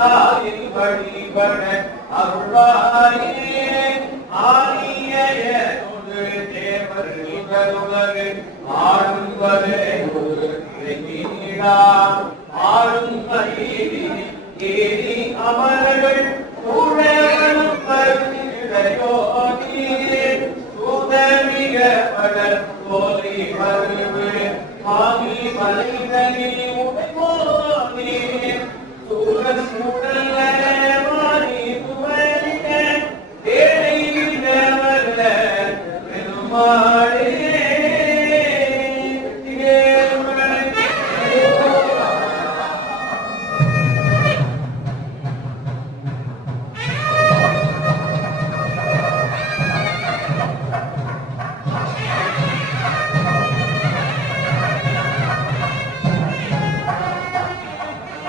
காலில் வழிபட அருள்வாயே ஆரியது தேவர் நிகழ்வது ஆழ்வரே ஆழ்வரி அமர்கள் சூழலும் கருதி சூதமிக படல் கோலி மருவு மாமி மனிதனில் Yeah.